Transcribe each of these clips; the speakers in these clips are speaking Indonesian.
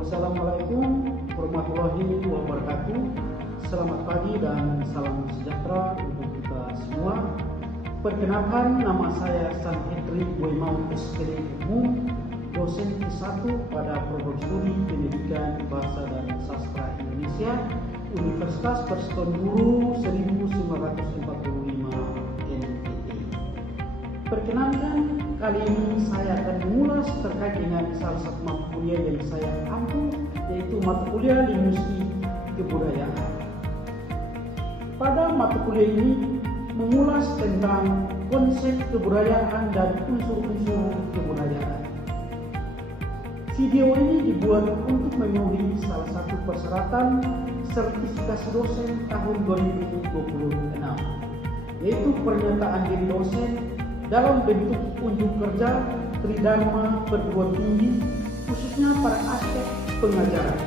Wassalamualaikum warahmatullahi wabarakatuh. Selamat pagi dan salam sejahtera untuk kita semua. Perkenalkan, nama saya San Hendrik Boimau SPD Umum, dosen K1 pada program studi Pendidikan Bahasa dan Sastra Indonesia, Universitas Persatuan Guru 1945 NTT. Perkenalkan, kali ini saya akan mengulas terkait dengan salah satu mata kuliah yang saya ampu, yaitu mata kuliah Linguistik Kebudayaan. Pada mata kuliah ini mengulas tentang konsep kebudayaan dan unsur-unsur kebudayaan. Video ini dibuat untuk memenuhi salah satu persyaratan sertifikasi dosen tahun 2026, yaitu pernyataan diri dosen dalam bentuk unjuk kerja tridharma perguruan tinggi, khususnya pada aspek pengajaran.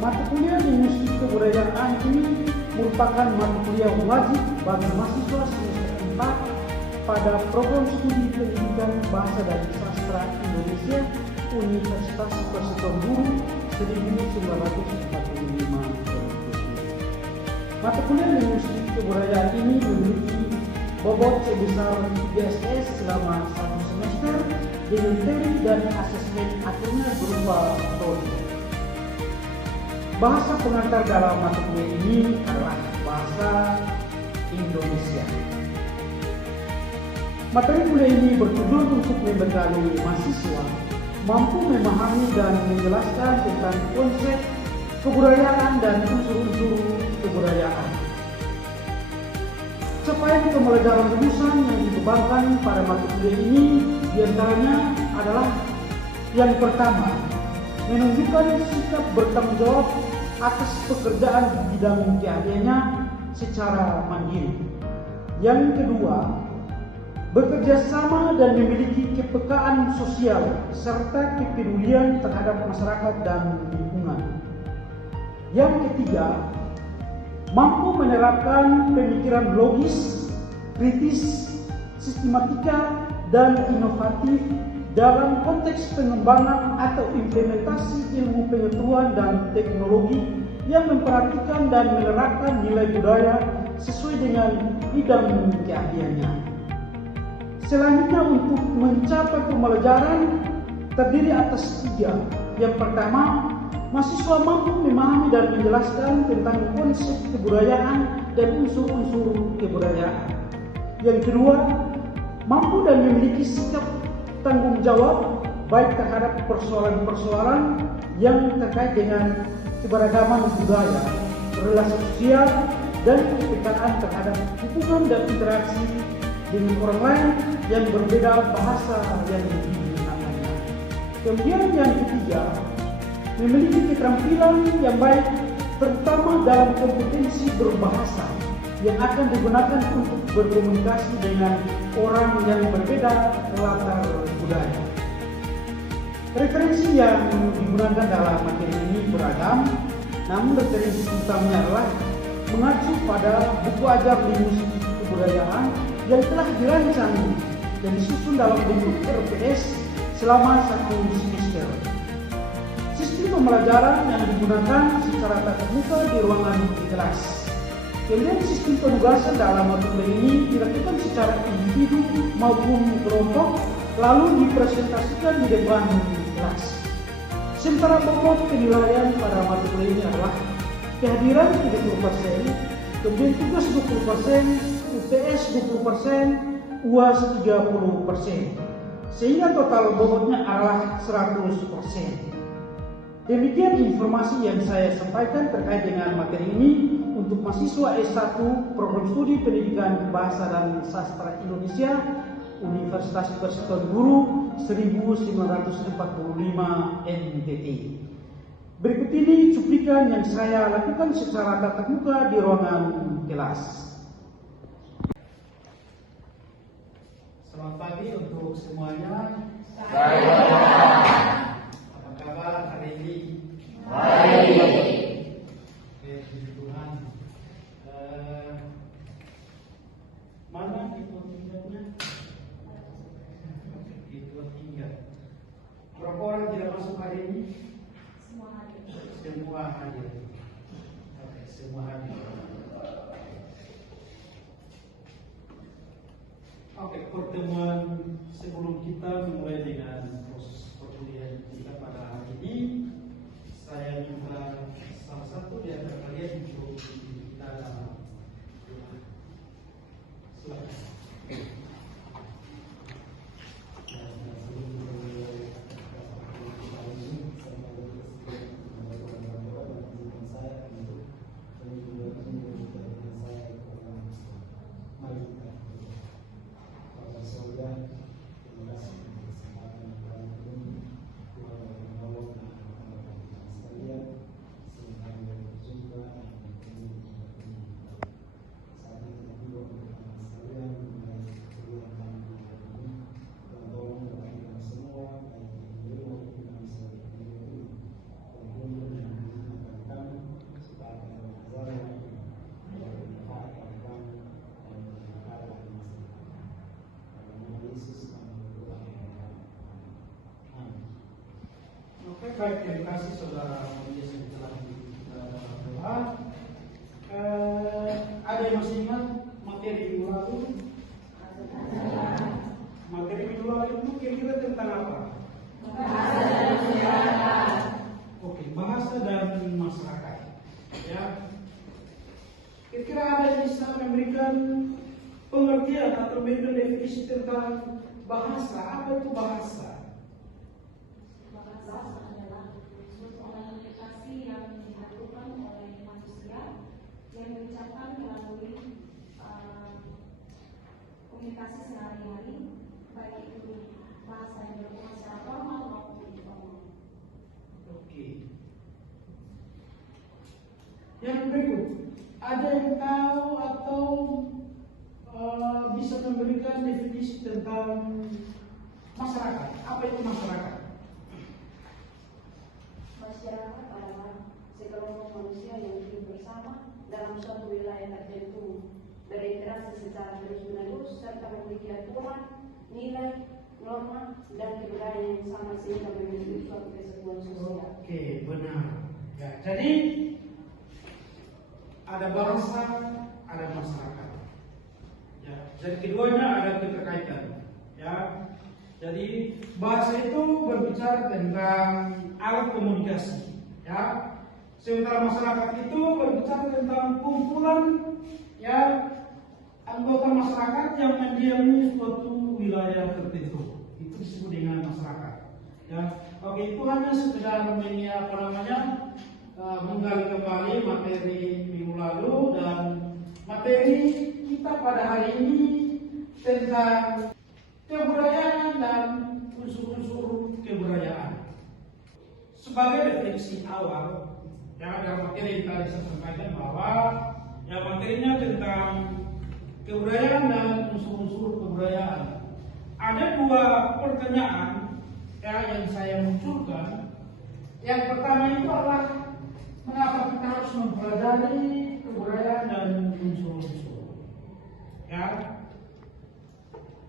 Mata kuliah Linguistik Kebudayaan ini merupakan mata kuliah wajib bagi mahasiswa semester 4 pada program studi Pendidikan Bahasa dan Sastra Indonesia, Universitas Persatuan Guru 1945. Mata kuliah Linguistik Kebudayaan ini memiliki bobot sebesar 3 SS selama 1 semester dengan teori dan asesmen akhirnya berupa teori. Bahasa pengantar dalam mata kuliah ini adalah bahasa Indonesia. Materi kuliah ini bertujuan untuk membekali mahasiswa mampu memahami dan menjelaskan tentang konsep kebudayaan dan unsur-unsur kebudayaan. Capaian pembelajaran lulusan yang dibebankan pada mata kuliah ini diantaranya adalah yang pertama, menunjukkan sikap bertanggung jawab atas pekerjaan di bidang keahliannya secara mandiri. Yang kedua, bekerja sama dan memiliki kepekaan sosial serta kepedulian terhadap masyarakat dan lingkungan. Yang ketiga, mampu menerapkan pemikiran logis, kritis, sistematika, dan inovatif dalam konteks pengembangan atau implementasi ilmu pengetahuan dan teknologi yang memperhatikan dan menerapkan nilai budaya sesuai dengan bidang keahliannya. Selanjutnya, untuk mencapai pembelajaran terdiri atas 3. Yang pertama, mahasiswa mampu memahami dan menjelaskan tentang konsep kebudayaan dan unsur-unsur kebudayaan. Yang kedua, mampu dan memiliki sikap tanggung jawab baik terhadap persoalan-persoalan yang terkait dengan keberagaman budaya, relasi sosial, dan kepekaan terhadap hubungan dan interaksi dengan orang lain yang berbeda bahasa yang digunakannya. Kemudian yang ketiga, memiliki keterampilan yang baik terutama dalam kompetensi berbahasa yang akan digunakan untuk berkomunikasi dengan orang yang berbeda latar budaya. Referensi yang digunakan dalam materi ini beragam, namun referensi utamanya adalah mengacu pada buku ajar Linguistik Kebudayaan yang telah dirancang dan disusun dalam bentuk RPS selama 1 semester. Sistem pembelajaran yang digunakan secara tatap muka di ruangan kelas. Kemudian sistem penugasan dalam mata kuliah ini dilakukan secara individu maupun kelompok, lalu dipresentasikan di depan kelas. Sementara bobot penilaian pada mata kuliah ini adalah kehadiran 30%, kemudian tugas 20%, UTS 20%, UAS 30%, sehingga total bobotnya adalah 100%. Demikian informasi yang saya sampaikan terkait dengan materi ini untuk mahasiswa S1 Program Studi Pendidikan Bahasa dan Sastra Indonesia, Universitas Persatuan Guru 1945 NTT. Berikut ini cuplikan yang saya lakukan secara tatap muka di ruangan kelas. Selamat pagi untuk semuanya. Apa kabar hari ini? Baik. Puji Tuhan. Mana itu tinggalnya? Itu tinggal. Berapa orang tidak masuk hari ini? Semua hadir. Oke, semua hadir. Oke, pertemuan sebelum kita memulai dengan proses perkuliahan kita pada hari ini, saya minta salah satu di antara kalian untuk kita dalam doa. Silakan. Baik, terima kasih saudara Matias yang telah berdoa. Ada yang masih ingat materi minggu lalu? Materi minggu lalu itu kira-kira tentang apa? Bahasa dan masyarakat. Oke, bahasa dan masyarakat. Ya, kira-kira ada yang bisa memberikan pengertian atau memberikan definisi tentang bahasa. Apa itu bahasa? Yang dilakukan oleh manusia yang diucapkan melalui komunikasi sehari-hari, baik itu bahasa yang dilakukan secara formal maupun informal. Oke. Yang berikut, ada yang tahu atau bisa memberikan definisi tentang masyarakat? Apa itu masyarakat? Masyarakat adalah sekelompok manusia yang hidup bersama dalam suatu wilayah tertentu, berinteraksi secara terus-menerus serta memiliki aturan, nilai, norma, dan kebudayaan yang sama sehingga memiliki suatu kesatuan sosial. Oke, benar. Ya, jadi ada bangsa, ada masyarakat. Ya, jadi keduanya ada keterkaitan. Ya, jadi bahasa itu berbicara tentang alat komunikasi, ya. Sementara masyarakat itu berbicara tentang kumpulan, ya, anggota masyarakat yang mendiami suatu wilayah tertentu. Itu disebut dengan masyarakat. Ya, oke, itu hanya sekedar menggali kembali materi minggu lalu, dan materi kita pada hari ini tentang kebudayaan dan unsur-unsur kebudayaan. Sebagai definisi awal, ya, dalam materi yang tadi saya sampaikan bahwa ya materinya tentang kebudayaan dan unsur-unsur kebudayaan. Ada dua pertanyaan ya yang saya munculkan. Yang pertama itu adalah mengapa kita harus mempelajari kebudayaan dan unsur-unsur. Ya.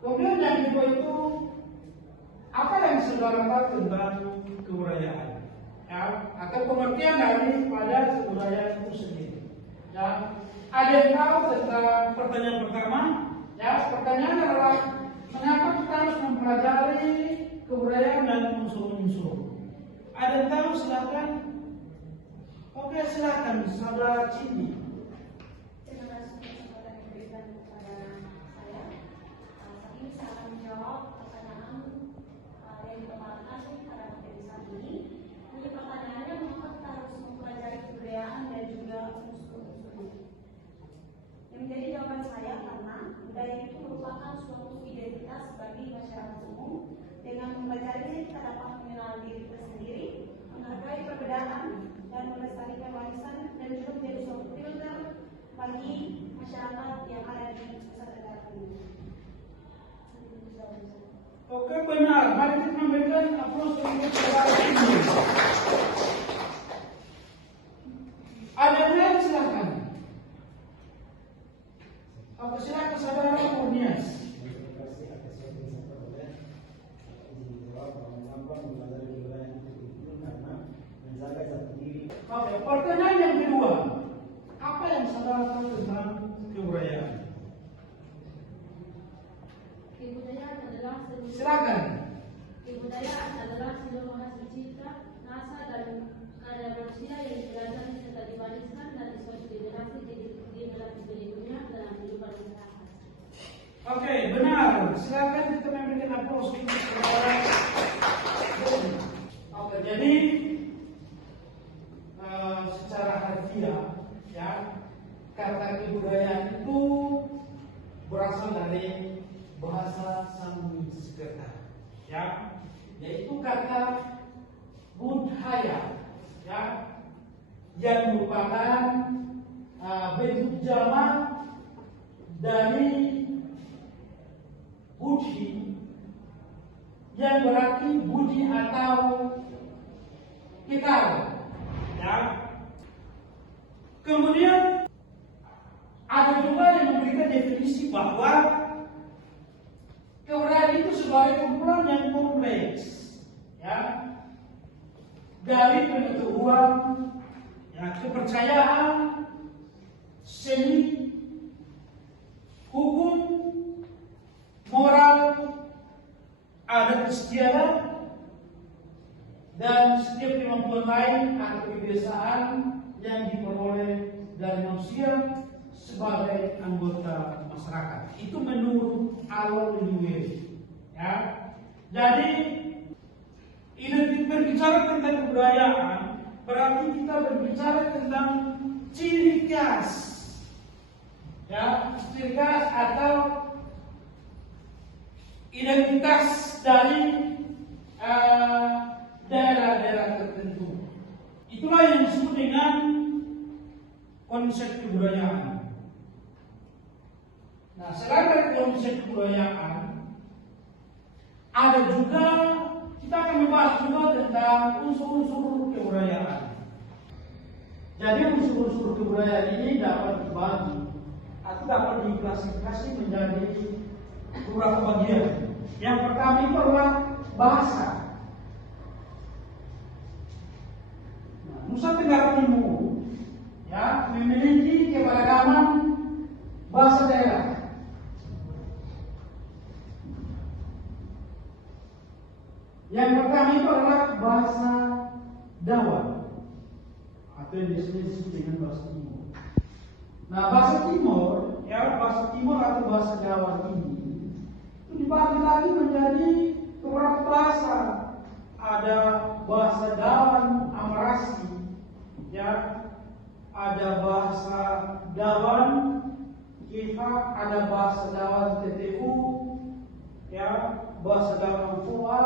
Kemudian yang kedua itu apa yang saudara tahu tentang kebudayaan? Ya, atau pengertian dari pada kebudayaan itu sendiri. Ya, ada yang tahu tentang pertanyaan pertama? Ya, pertanyaan adalah mengapa kita harus mempelajari kebudayaan dan unsur-unsur? Ada yang tahu? Silakan. Oke, silakan, saudara Cindy. Terima kasih kesempatan yang diberikan kepada saya. Saat ini saya akan menjawab pertanyaan yang dikemukakan pada materi saat ini. Jadi pertanyaannya, mengapa kita harus mempelajari kebudayaan dan juga unsur-unsurnya? Yang menjadi jawaban saya karena budaya itu merupakan suatu identitas bagi masyarakat umum. Dengan mempelajari kita dapat mengenal diri kita sendiri, menghargai perbedaan, dan melestarikan warisan, dan juga menjadi suatu filter bagi masyarakat yang ada di Nusa Tenggara Timur. Oke, benar. Mari kita memberikan aplaus untuk saudara ini. Ada yang lain, silakan. Oke, silakan saudara Kurnias. Terima kasih atas waktu yang saya peroleh. Izin dijawab bahwa mengapa mempelajari kebudayaan itu karena menjaga Oke, pertanyaan yang kedua, apa yang saudara tahu tentang kebudayaan? Kebudayaan adalah seluruh Silakan. Kebudayaan adalah seluruh hasil cipta, rasa dan karya manusia yang dipelajari serta diwariskan dari suatu generasi ke generasi berikutnya dalam kehidupan masyarakat. Oke, benar. Silakan kita memberikan aplaus untuk saudara. Oke, jadi secara harfiah, ya, kata kebudayaan itu berasal dari bahasa Sanskerta, ya, yaitu kata budaya, ya, yang merupakan bentuk jamak dari budi, yang berarti budi atau kekal, ya. Kemudian ada juga yang memberikan definisi bahwa kebudayaan itu sebagai kumpulan yang kompleks, ya, dari pengetahuan, ya, kepercayaan, seni, hukum, moral, adat istiadat, dan setiap kemampuan lain atau kebiasaan yang diperoleh dari manusia sebagai anggota masyarakat. Itu menurut Aloy Liweri, ya. Jadi berbicara tentang kebudayaan berarti kita berbicara tentang ciri khas, ya, ciri khas atau identitas dari daerah-daerah tertentu. Itulah yang disebut dengan konsep kebudayaan. Nah, selain dari konsep kebudayaan, ada juga kita akan membahas juga tentang unsur-unsur kebudayaan. Jadi unsur-unsur kebudayaan ini dapat dibagi atau dapat diklasifikasi menjadi beberapa bagian. Yang pertama itu adalah bahasa. Nusa Tenggara Timur, ya, memiliki keberagaman bahasa daerah. Yang pertama itu adalah bahasa Dawa atau yang disebut dengan bahasa Timur. Nah, bahasa Timur, ya, bahasa Timur atau bahasa Dawa ini itu dibagi lagi menjadi beberapa bahasa. Ada bahasa Dawan Amarasi, ya, ada bahasa Dawan Kifa, ada bahasa Dawan TTU, ya, bahasa Dawan Fua,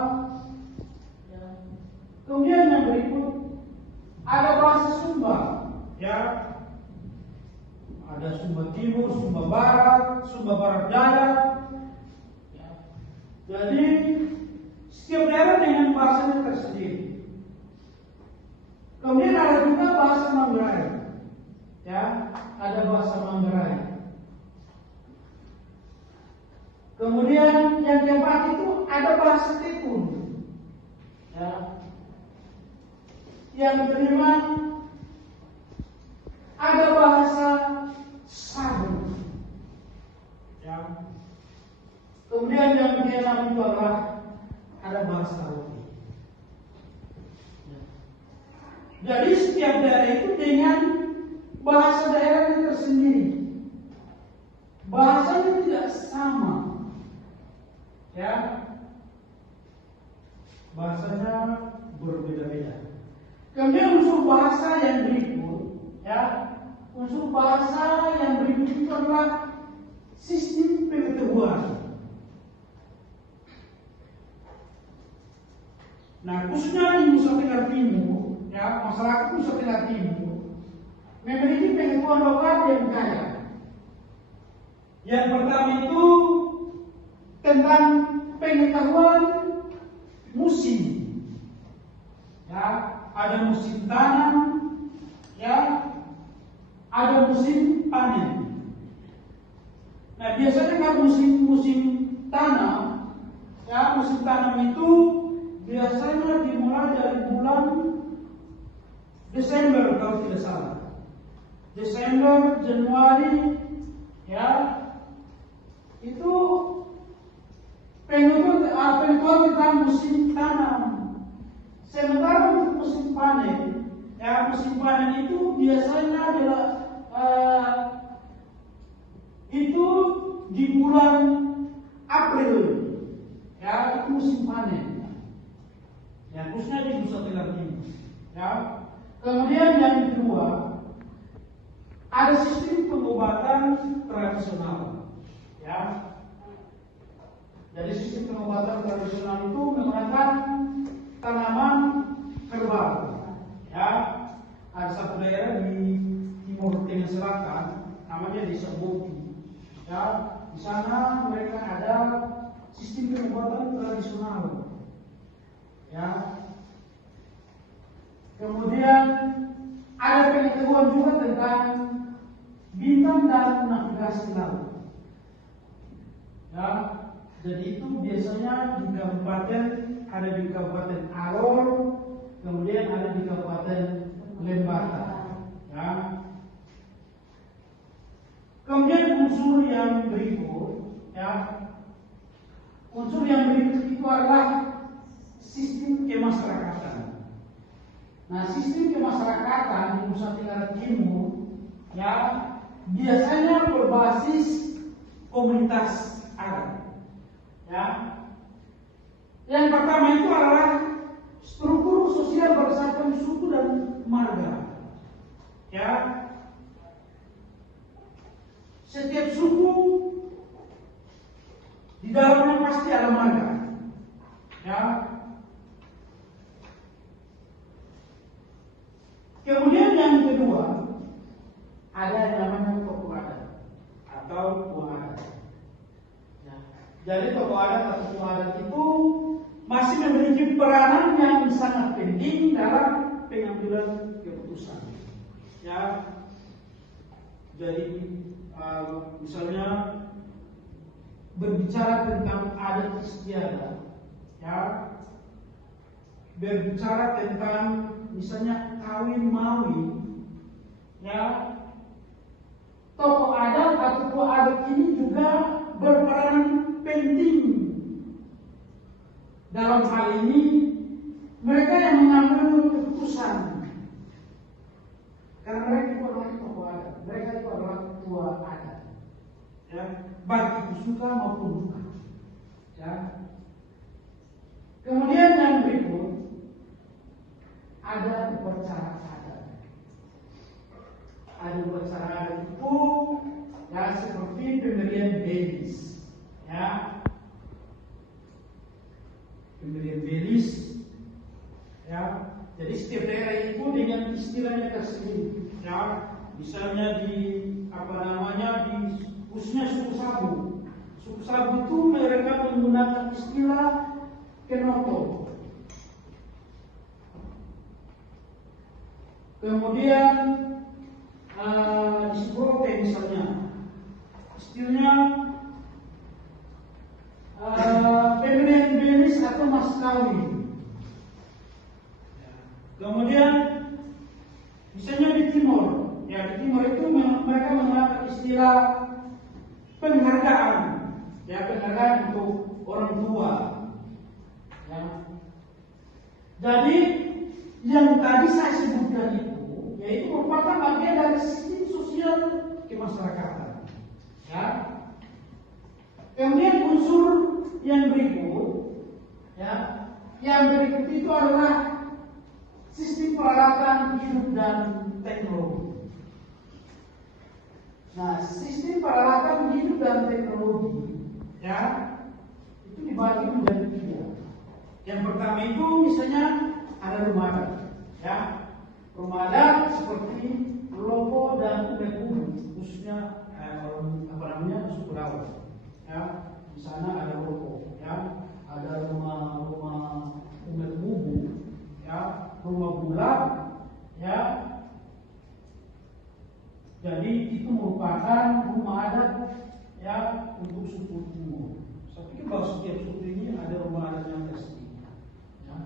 ya. Kemudian yang berikut ada bahasa Sumba, ya, ada Sumba Timur, Sumba Barat Daya, ya. Jadi setiap daerah dengan bahasanya tersendiri. Kemudian ada juga bahasa Manggarai, ya, ada bahasa Manggarai. Kemudian yang keempat itu ada bahasa Tekun, ya. Yang kelima ada bahasa Sabu, ya. Kemudian yang keenam itu adalah ada bahasa Roti. Jadi setiap daerah itu dengan bahasa daerahnya tersendiri. Bahasanya tidak sama, ya. Bahasanya berbeda-beda. Kemudian unsur bahasa yang berikut, ya, unsur bahasa yang berikut itu adalah sistem pengetahuan. Nah, khususnya di Nusa Tenggara Timur, ya, masyarakat Nusa Tenggara Timur memiliki pengetahuan lokal yang kaya. Yang pertama itu tentang pengetahuan musim, ya, ada musim tanam, ya, ada musim panen. Nah, biasanya kalau musim tanam, ya, musim tanam itu biasanya dimulai dari bulan Desember kalau tidak salah. Desember, Januari, ya, itu penentuan tentang musim tanam. Sementara untuk musim panen, ya musim panen itu biasanya adalah itu di bulan April, ya itu musim panen. Ya khususnya di Nusa Tenggara Timur. Ya. Kemudian yang kedua, ada sistem pengobatan tradisional. Ya. Jadi sistem pengobatan tradisional itu menggunakan tanaman herbal. Ya. Ada satu daerah di Timur Tengah Selatan, namanya Desa Boki. Ya, di sana mereka ada sistem pengobatan tradisional. Ya. Kemudian ada pengetahuan juga tentang bintang dan navigasi laut. Ya, jadi itu biasanya di kabupaten, ada di Kabupaten Alor, kemudian ada di Kabupaten Lembata. Ya. Kemudian unsur yang berikut, ya, unsur yang berikut itu adalah sistem kemasyarakatan. Nah, sistem kemasyarakatan di Nusa Tenggara Timur, ya, biasanya berbasis komunitas adat. Ya. Yang pertama itu adalah struktur sosial berdasarkan suku dan marga. Ya. Setiap suku di dalamnya pasti ada marga. Ya. Kemudian yang kedua, ada yang namanya tokoh adat atau tua adat. Ya. Jadi tokoh adat atau tua adat itu masih memiliki peranan yang sangat penting dalam pengambilan keputusan. Ya. Jadi misalnya berbicara tentang adat istiadat, ya, berbicara tentang misalnya kawin mawin, ya, tokoh adat atau tua adat ini juga berperan penting dalam hal ini. Mereka yang mengambil keputusan, karena mereka itu adalah tokoh adat, mereka itu adalah tua adat, ya, baik itu suka maupun duka. Ya. Kemudian yang berikut ada upacara adat. Ada upacara adat itu ya seperti pemberian belis, ya, pemberian belis, ya. Jadi setiap daerah itu dengan istilahnya tersendiri, ya. Misalnya di di khususnya suku Sabu. Suku Sabu itu mereka menggunakan istilah kenoto. Kemudian di Suprote misalnya, istilahnya pemberian belis atau mas kawin. Kemudian misalnya di Timur, ya di Timur itu mereka menggunakan istilah penghargaan, ya penghargaan untuk orang tua. Ya. Jadi yang tadi saya sebutkan itu, yaitu merupakan bagian dari sistem sosial kemasyarakatan. Ya. Kemudian unsur yang berikut, ya, yang berikut itu adalah sistem peralatan hidup dan teknologi. Nah, sistem peralatan hidup dan teknologi, ya, itu dibagi menjadi 3. Yang pertama itu misalnya ada rumah adat, ya, rumah adat seperti Lopo dan Kubu, khususnya suku Rawa, ya, di sana ada Lopo, ya, ada rumah Kubu, ya, rumah bulat, ya. Jadi itu merupakan rumah adat, ya, untuk suku Timur. Saya pikir bahwa setiap suku ini ada rumah adat yang tersendiri. Ya.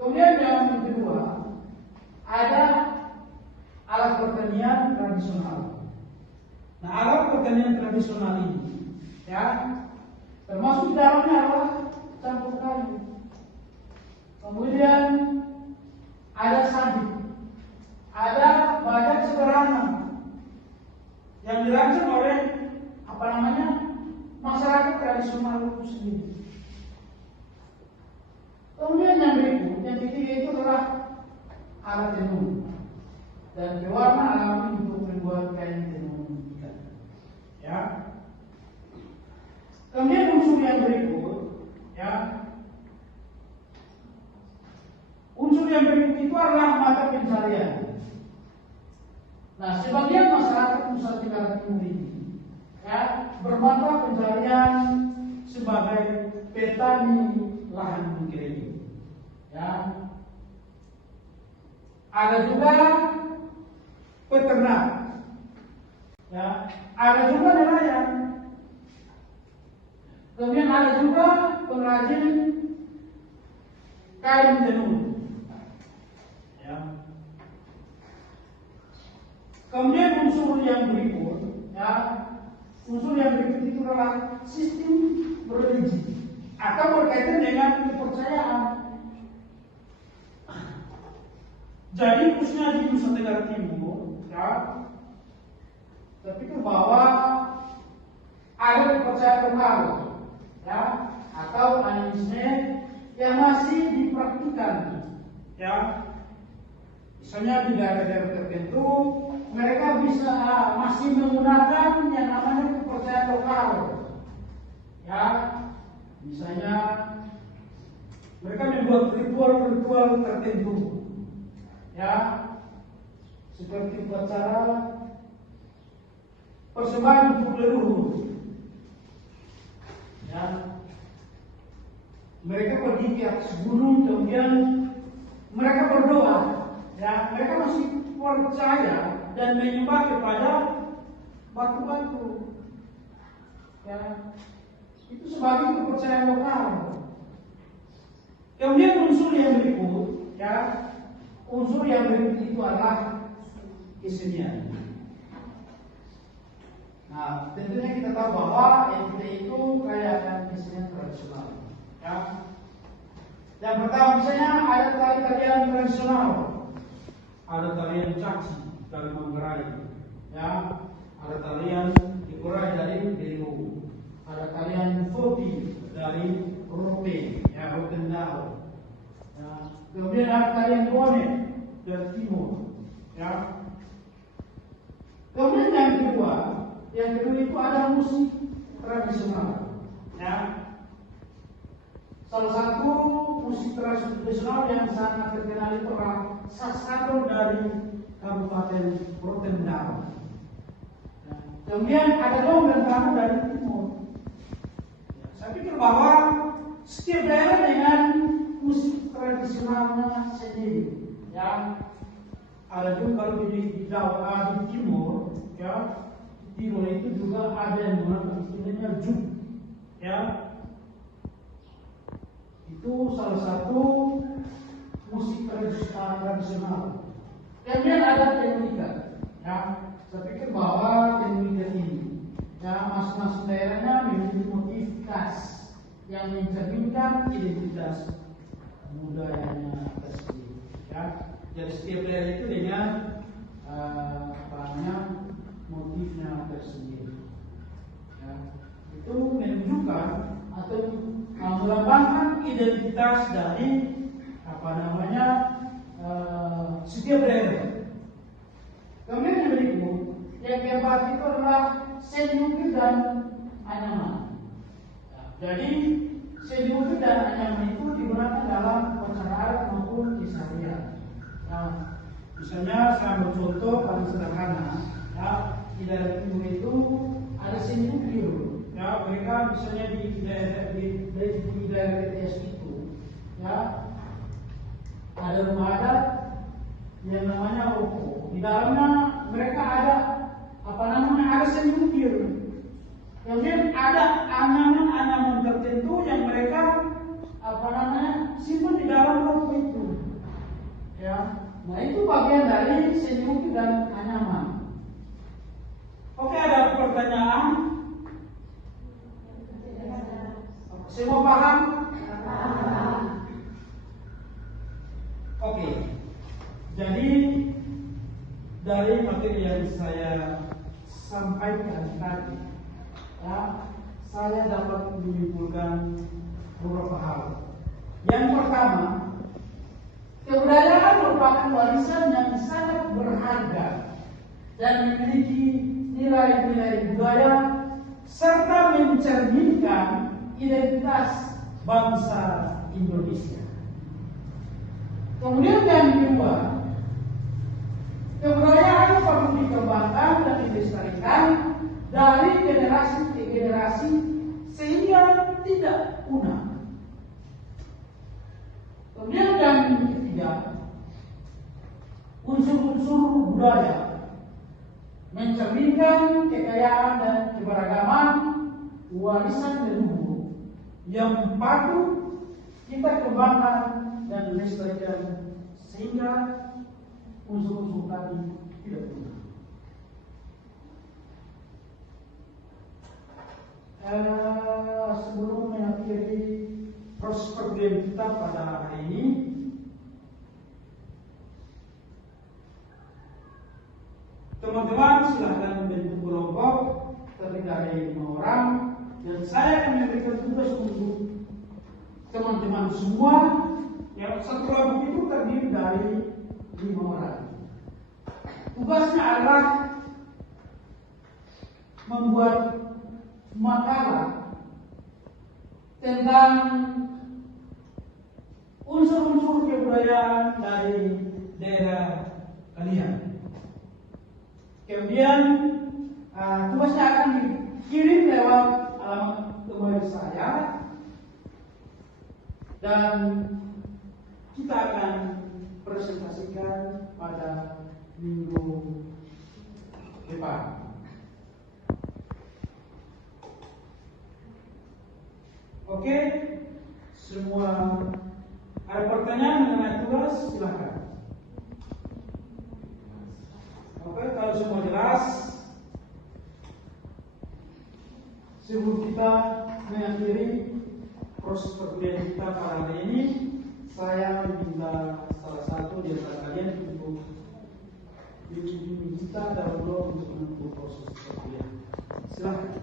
Kemudian yang kedua ada tradisional. Nah, alat pertanian tradisional ini, ya, termasuk di dalamnya adalah campur kayu. Kemudian ada sabit, ada bajak sederhana yang dirancang oleh masyarakat tradisional itu sendiri. Kemudian yang berikut, yang ketiga itu adalah alat tenun dan pewarna alami untuk membuat kain tenun ikat. Ya. Kemudian unsur yang berikut, ya. Unsur yang berikut itu adalah mata pencarian. Nah, sebagian masyarakat Nusa Tenggara Timur ini, ya, bermata pencarian sebagai petani lahan kering. Ya, ada juga peternak, ya, ada juga nelayan, kemudian ada juga pengrajin kain tenun. Ya. Kemudian unsur yang berikut, ya, unsur yang berikut itu adalah sistem religi atau berkaitan dengan kepercayaan. Jadi khususnya di Nusa Tenggara Timur, ya, saya pikir bahwa ada kepercayaan lokal, ya, atau animisme yang masih dipraktikkan, ya. Misalnya di daerah-daerah tertentu mereka bisa masih menggunakan yang namanya kepercayaan lokal, ya. Misalnya mereka membuat ritual-ritual tertentu, ya, seperti upacara persembahan untuk leluhur, ya. Mereka pergi ke atas gunung, kemudian mereka berdoa, ya. Mereka masih percaya dan menyembah kepada batu-batu, ya. Itu sebagai kepercayaan lokal. Kemudian unsur yang berikut, ya, unsur yang berikut itu adalah kesenian. Nah, tentunya kita tahu bahwa NTT itu kaya akan kesenian tradisional, ya. Yang pertama misalnya ada tarian tradisional, ada tarian caci dari Manggarai, ya, ada tarian dikurai dari Belu, ada tarian Foti dari Rote, ya, Rotendao, ya. Kemudian ada tarian Bone dari Timur, ya. Kemudian yang kedua itu ada musik tradisional, ya. Salah satu musik tradisional yang sangat terkenal itu adalah Sassado dari Kabupaten Rotendao. Ya. Kemudian ada Dongeng Kamu dari Timur. Ya, saya pikir bahwa setiap daerah dengan musik tradisionalnya sendiri. Ya, ada juga kalau di Timur, ya, Timur itu juga ada yang menggunakan istilahnya juk, ya. Itu salah satu musik tradisional. Kemudian ada tenun ikat, ya. Saya pikir bahwa tenun ikat ini, ya, masing-masing daerahnya memiliki motif khas yang mencerminkan identitas budayanya tersendiri, ya. Jadi setiap daerah itu dengan motifnya tersendiri, ya. Itu menunjukkan atau melambangkan identitas dari setiap daerah. Kemudian yang berikut, yang keempat itu adalah seni lukis dan anyaman. Jadi seni lukis dan anyaman itu digunakan dalam upacara adat maupun keseharian. Nah, misalnya saya ambil contoh paling sederhana, ya, di daerah timur itu ada seni lukis, ya. Mereka misalnya di daerah BTS itu, ya, ada rumah adat yang namanya Roko. Di dalamnya mereka ada ada seni lukis. Kemudian ada anyaman tertentu yang mereka simpan di dalam Roko itu, ya. Nah, itu bagian dari seni lukis dan anyaman. Oke, ada pertanyaan? Semua paham? Oke. Jadi dari materi yang saya sampaikan tadi, ya, saya dapat menyimpulkan beberapa hal. Yang pertama, kebudayaan merupakan warisan yang sangat berharga dan memiliki nilai-nilai budaya serta mencerminkan identitas bangsa Indonesia. Kemudian yang kedua, kebudayaan perlu dikembangkan dan dilestarikan dari generasi ke generasi sehingga tidak punah. Kemudian yang ketiga, unsur-unsur budaya mencerminkan kekayaan dan keberagaman warisan leluhur yang patut kita kembangkan dan lestarikan sehingga unsur-unsur tadi tidak punah. Sebelum mengakhiri proses perkuliahan kita pada hari ini, teman-teman silahkan membentuk kelompok terdiri dari 5 orang dan saya akan memberikan tugas untuk teman-teman semua. Yang satu kelompok itu terdiri dari 5 orang. Tugasnya adalah membuat makalah tentang unsur-unsur kebudayaan dari daerah kalian. Kemudian tugasnya akan dikirim lewat alamat email saya dan kita akan presentasikan pada minggu depan. Oke, semua ada pertanyaan mengenai tugas, silakan. Oke, kalau semua jelas, sebelum kita mengakhiri proses perkuliahan kita pada hari ini, saya meminta salah satu di antara kalian untuk kita download untuk menempuh proses perkuliahan. Silakan.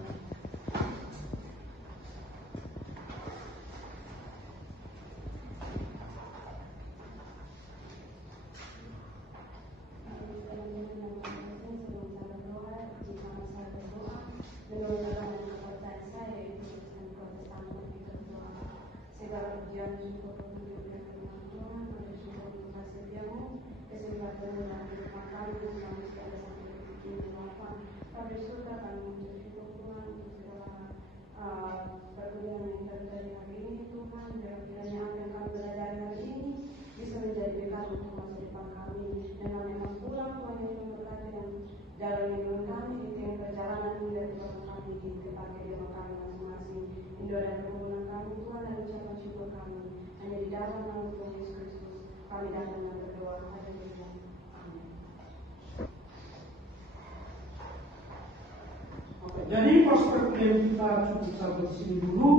Jadi proses perkuliahan kita cukup sampai sini dulu.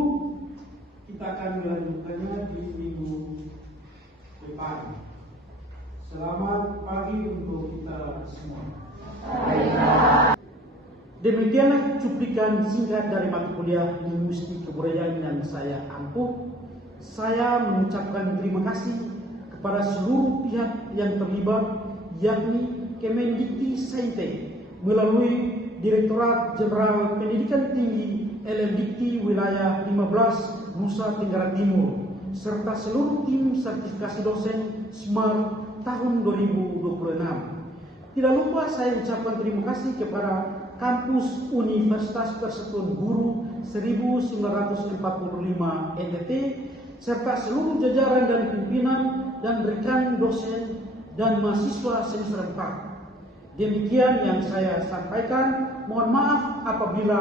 Kita akan melanjutkannya di minggu depan. Selamat pagi untuk kita semua. Demikianlah cuplikan singkat dari mata kuliah Linguistik Kebudayaan yang saya ampuh. Saya mengucapkan terima kasih kepada seluruh pihak yang terlibat, yakni Kemendikti melalui Direktorat Jenderal Pendidikan Tinggi LMDikti Wilayah 15 Nusa Tenggara Timur serta seluruh tim sertifikasi dosen SMART tahun 2026. Tidak lupa saya ucapkan terima kasih kepada Kampus Universitas Persatuan Guru 1945 NTT serta seluruh jajaran dan pimpinan dan rekan dosen dan mahasiswa semester 4. Demikian yang saya sampaikan. Mohon maaf apabila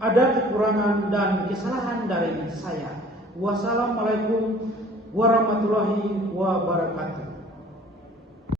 ada kekurangan dan kesalahan dari saya. Wassalamualaikum warahmatullahi wabarakatuh.